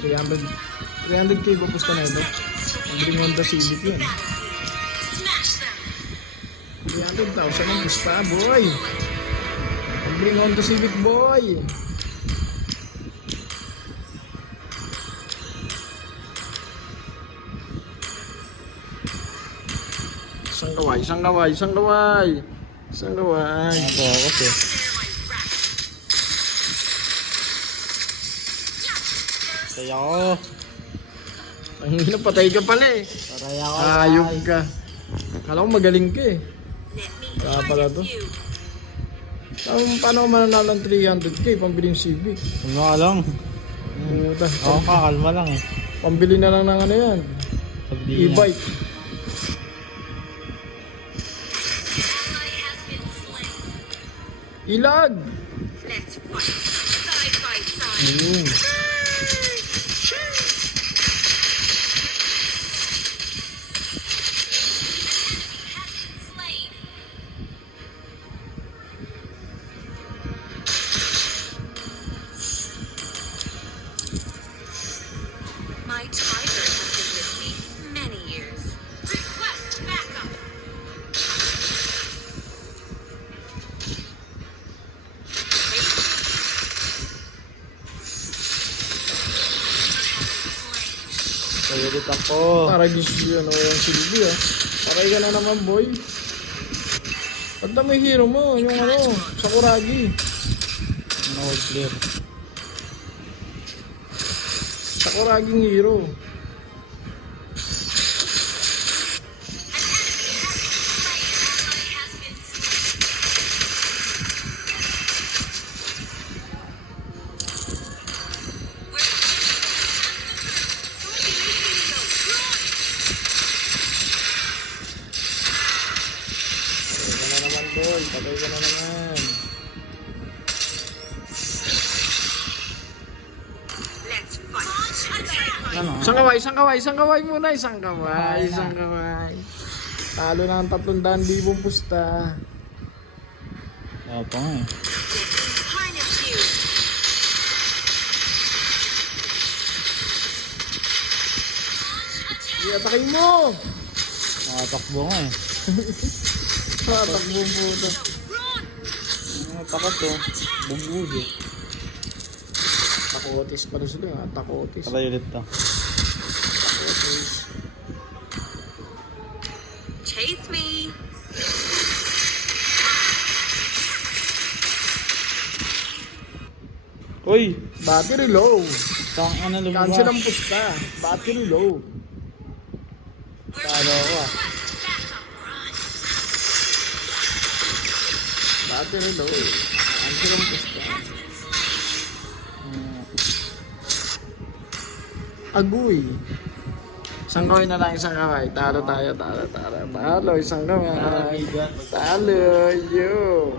300. 300k ba pusta na ito? Pambili Honda Civic yan. 300,000 ang pusta, boy. Pambili Honda Civic, boy. Isang kaway, isang kaway, isang kaway. Isang kaway. Ako ako eh. Kaya ako. Ang napatay ka pala eh. Paray ako. Ayog ka. Kala ko magaling ka eh. Kaya pala to. Paano ko mananalo ng 300k pambiling Civic? Ano ka lang? Puta. Ako kakalma lang eh. Pambili na lang ng ano yan. Sabihin na. E-bike. Ilag! Ayun. My tiger has been with me many years. Request backup. Pagod ako. Taragis yun o yung silbi ah. Paray ka na naman boy. Ba't na may hero mo? Yung ano, Sakuragi. No clear. Sakuraging hero. Patay ka na naman. Let's fight. Ano? Isang kaway, isang kaway, isang kaway muna, isang kaway, isang kaway. Talo na ang 300,000 pusta. Wala pa nga eh. Harness you. Iatakin mo! Nakatakbo nga eh. Tatakbo puta. Takot to. Bumbudo. Takotis pa rin sila, ha? Takotis. Patay ulit to. Takotis. Chase me. Uy! Battery low. Tang ano lumabas? Cancel ang pusta. Battery low. Talo ako ah. Battery low. Cancel ang pusta. Agoy. Isang kaway na lang, isang kaway. Talo tayo, talo, talo. Talo, isang kaway. Talo, yo.